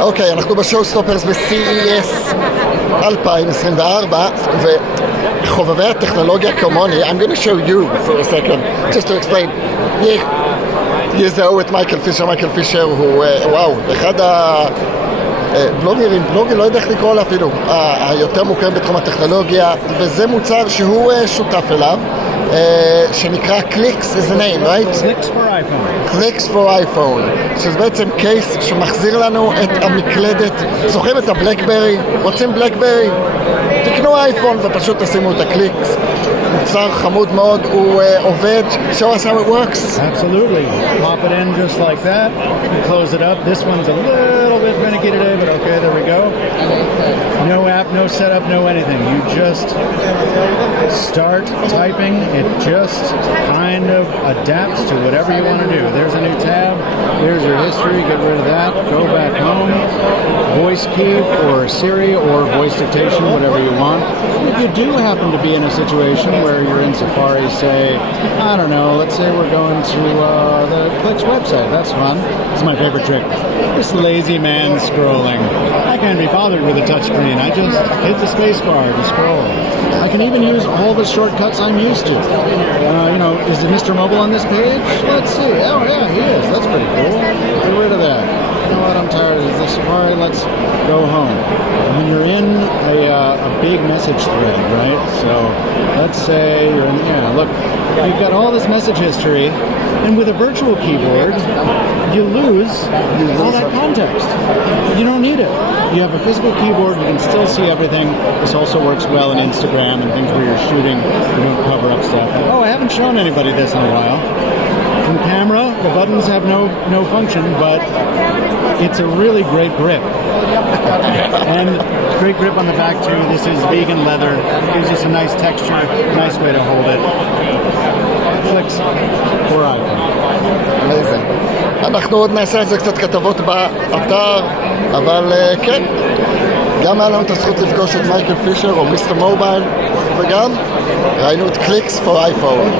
אוקיי, אנחנו בשואו סטופרס ב-CES 2024, וחובבי הטכנולוגיה כמוני, I'm going to show you for a second, just to explain. יזהו את מייקל פישר. מייקל פישר הוא, וואו, אחד הבלוגרים, לא יודע איך לקרוא לה אפילו, היותר מוכרים בתחום הטכנולוגיה, וזה מוצר שהוא שותף אליו, שנקרא קליקס, is the name, right? Clicks for iPhone. Clicks for iPhone, שזה בעצם קייס שמחזיר לנו את המקלדת. זוכרים את הבלקברי? רוצים בלקברי? תקנו אייפון ופשוט תשימו את הקליקס. מוצר חמוד מאוד, הוא עובד. Show us how it works. Absolutely. Pop it in just like that. Close it up. This one's a little bit finicky today, but okay, there we go. No app, no setup, no anything. You just start typing. It just kind of adapts to whatever you want to do. There's a new tab. There's your history. Get rid of that. Go back home. Voice key for Siri or voice dictation, whatever you want. If you do happen to be in a situation where you're in Safari, say, I don't know, let's say we're going to the Clicks website. That's fun. It's my favorite trick. This lazy man scrolling. I can't be bothered with a touchscreen. I just hit the space bar to scroll. I can even use all the shortcuts I'm used to. Is the MrMobile on this page? Let's see. Oh yeah, he is. That's pretty cool. Get rid of that. You know what? I'm tired of the Safari. Let's go home. When you're in a big message thread, right? So let's say you're in, look, you've got all this message history, and with a virtual keyboard, you lose all that context. You don't need it. You have a physical keyboard, you can still see everything. This also works well in Instagram and things where you're shooting, you don't cover up stuff. Oh, I haven't shown anybody this in a while. From camera, the buttons have no function, but it's a really great grip. And great grip on the back too. This is vegan leather. It gives us a nice texture, nice way to hold it. Clicks for iPhone. Amazing. אנחנו עוד נעשה את זה קצת כתבות באתר, אבל כן, גם היה לנו את הזכות לפגוש את מייקל פישר או MrMobile, וגם ראינו את Clicks for iPhone.